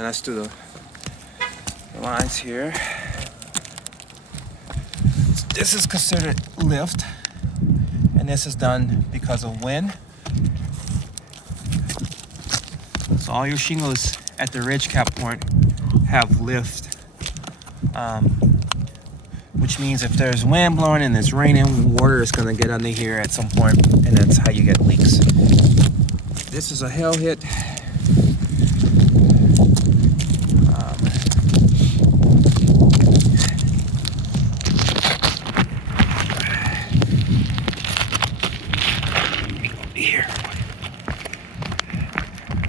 then let's do the lines here. This is considered lift, and this is done because of wind. So all your shingles at the ridge cap point have lift, which means if there's wind blowing and it's raining, water is going to get under here at some point, and that's how you get leaks. This is a hail hit. Here.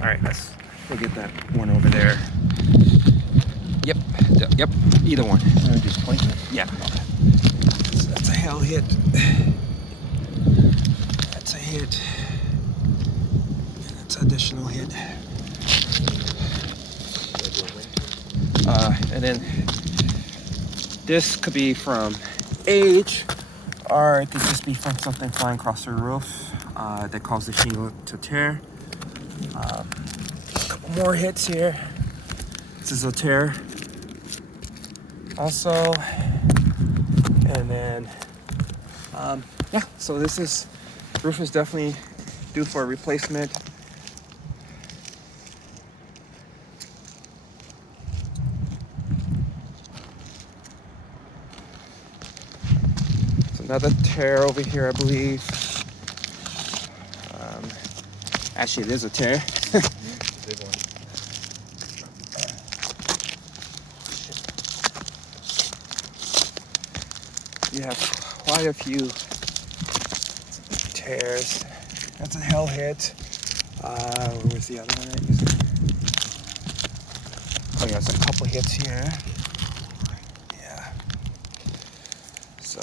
All right, let's go get that one over there. Yep, yep, either one. Just point it. Yeah. So that's a hail hit. That's a hit. And that's an additional hit. And then this could be from age, or it could just be from something flying across the roof that caused the shingle to tear. A couple more hits here. This is a tear also. And then, yeah, so roof is definitely due for a replacement. So another tear over here, I believe. Actually, it is a tear. Big one. You have quite a few tears. That's a hail hit. Where's the other one? Oh yeah, there's a couple hits here. Yeah. So